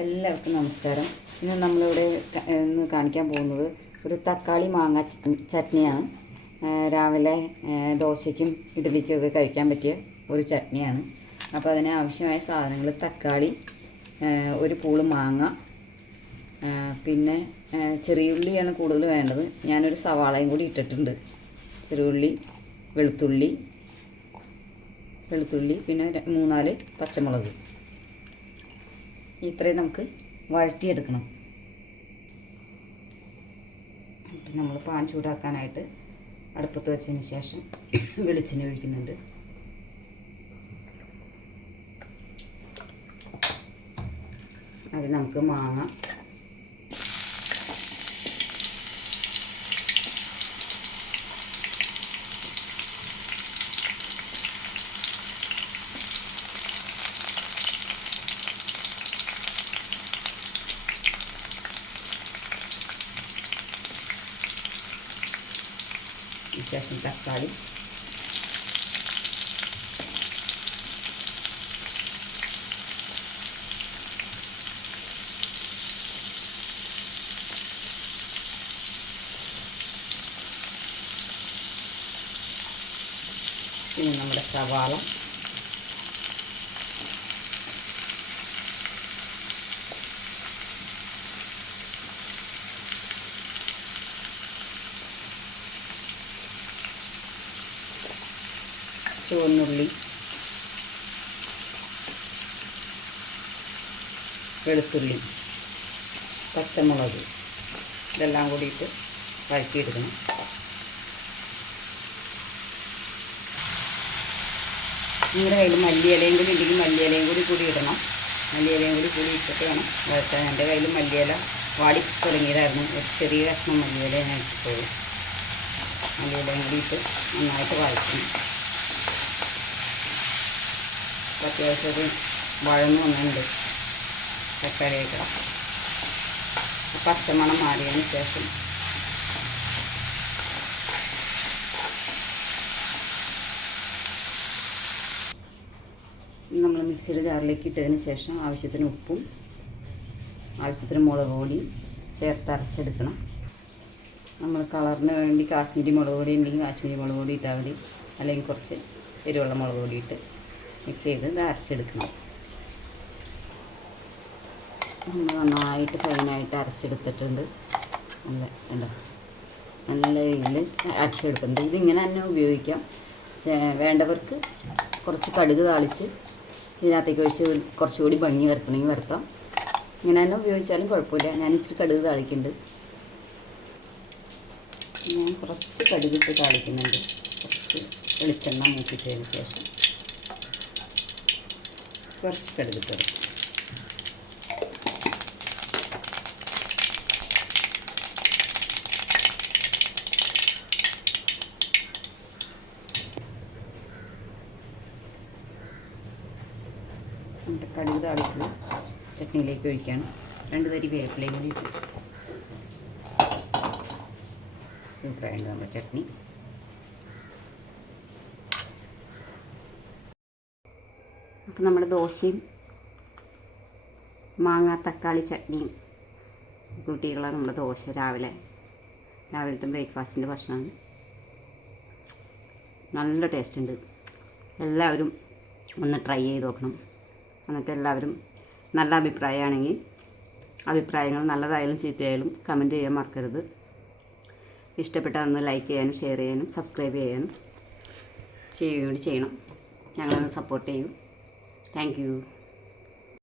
എല്ലാവർക്കും നമസ്കാരം. ഇന്ന് നമ്മളിവിടെ ഇന്ന് കാണിക്കാൻ പോകുന്നത് ഒരു തക്കാളി മാങ്ങ ചട്നിയാണ്. രാവിലെ ദോശയ്ക്കും ഇഡ്ഡലിക്കും ഒക്കെ കഴിക്കാൻ പറ്റിയ ഒരു ചട്നിയാണ്. അപ്പോൾ അതിന് ആവശ്യമായ സാധനങ്ങൾ തക്കാളി, ഒരു പൂള് മാങ്ങ, പിന്നെ ചെറിയുള്ളിയാണ് കൂടുതൽ വേണ്ടത്. ഞാനൊരു സവാളയും കൂടി ഇട്ടിട്ടുണ്ട്. ചെറിയുള്ളി, വെളുത്തുള്ളി, പിന്നെ 3-4 പച്ചമുളക്. ഇത്രയും നമുക്ക് വഴറ്റിയെടുക്കണം. നമ്മൾ പാൻ ചൂടാക്കാനായിട്ട് അടുപ്പത്ത് വെച്ചതിന് ശേഷം വെളിച്ചെണ്ണ ഒഴിക്കുന്നുണ്ട്. അത് നമുക്ക് മാങ്ങ, ശേഷം തക്കാളി, പിന്നെ നമ്മുടെ സവാള, ചുവന്നുള്ളി, വെളുത്തുള്ളി, പച്ചമുളക് ഇതെല്ലാം കൂടിയിട്ട് വഴറ്റിയെടുക്കണം. നിങ്ങളുടെ കയ്യിൽ മല്ലിയിലയും കൂടി ഉണ്ടെങ്കിൽ മല്ലിയിലയും കൂടി ഇടണം. മല്ലിയിലയും കൂടി ഇട്ടിട്ട് വേണം വഴറ്റാൻ. എൻ്റെ കയ്യിൽ മല്ലിയില വാടി തുടങ്ങിയതായിരുന്നു. ഒരു ചെറിയ കഷ്ണം മല്ലിയില ഞാൻ ഇട്ടിട്ടുള്ളൂ. മല്ലിയിലയും കൂടി ഇട്ട് നന്നായിട്ട് വഴറ്റണം. അത്യാവശ്യം വഴന്നു വന്നിട്ടുണ്ട് തക്കാളിയൊക്കെ. പച്ചമണം മാറിയതിന് ശേഷം നമ്മൾ മിക്സിയുടെ ജാറിലേക്ക് ഇട്ടതിന് ശേഷം ആവശ്യത്തിന് ഉപ്പും ആവശ്യത്തിന് മുളക് പൊടിയും ചേർത്ത് അരച്ചെടുക്കണം. നമ്മൾ കളറിന് വേണ്ടി കാശ്മീരി മുളക് പൊടി ഉണ്ടെങ്കിൽ കാശ്മീരി മുളക് പൊടി ഇട്ടാൽ മതി. അല്ലെങ്കിൽ കുറച്ച് എരിവുള്ള മുളക് പൊടി ഇട്ട് മിക്സ് ചെയ്ത് ഇത് അരച്ചെടുക്കണം. നമ്മൾ നന്നായിട്ട് ഫൈനായിട്ട് അരച്ചെടുത്തിട്ടുണ്ട്. നല്ല രീതിയിൽ അരച്ചെടുക്കുന്നുണ്ട്. ഇതിങ്ങനെ തന്നെ ഉപയോഗിക്കാം. വേണ്ടവർക്ക് കുറച്ച് കടുക് താളിച്ച് ഇതിനകത്തേക്ക് ഒഴിച്ച് കുറച്ചുകൂടി ഭംഗി വരുത്തണമെങ്കിൽ വരുത്താം. ഇങ്ങനെ തന്നെ ഉപയോഗിച്ചാലും കുഴപ്പമില്ല. ഞാൻ ഇച്ചിരി കടുക് താളിക്കുന്നുണ്ട്. ഞാൻ കുറച്ച് കടുകിട്ട് താളിക്കുന്നുണ്ട്. കുറച്ച് വെളിച്ചെണ്ണ മൂപ്പിച്ചതിന് ശേഷം കുറച്ച് കടുകിട്ട് നമ്മുടെ കടുക് താളിച്ചത് ചട്നിയിലേക്ക് ഒഴിക്കുകയാണ്. 2 തരി വേപ്പിലയും കൂടി ഇട്ട് സൂപ്പറായിട്ട് നമ്മുടെ ചട്നി. അപ്പോൾ നമ്മുടെ ദോശയും മാങ്ങ തക്കാളി ചട്നിയും കൂട്ടിയുള്ള നമ്മുടെ ദോശ രാവിലത്തെ ബ്രേക്ക്ഫാസ്റ്റിൻ്റെ ഭക്ഷണമാണ്. നല്ല ടേസ്റ്റ് ഉണ്ട്. എല്ലാവരും ഒന്ന് ട്രൈ ചെയ്ത് നോക്കണം. എന്നിട്ട് എല്ലാവരും നല്ല അഭിപ്രായമാണെങ്കിൽ അഭിപ്രായങ്ങൾ നല്ലതായാലും ചീത്തയായാലും കമൻറ്റ് ചെയ്യാൻ മറക്കരുത്. ഇഷ്ടപ്പെട്ടാൽ ഒന്ന് ലൈക്ക് ചെയ്യാനും ഷെയർ ചെയ്യാനും സബ്സ്ക്രൈബ് ചെയ്യാനും ചെയ്യുകയും കൂടി ചെയ്യണം. ഞങ്ങളൊന്ന് സപ്പോർട്ട് ചെയ്യും. Thank you.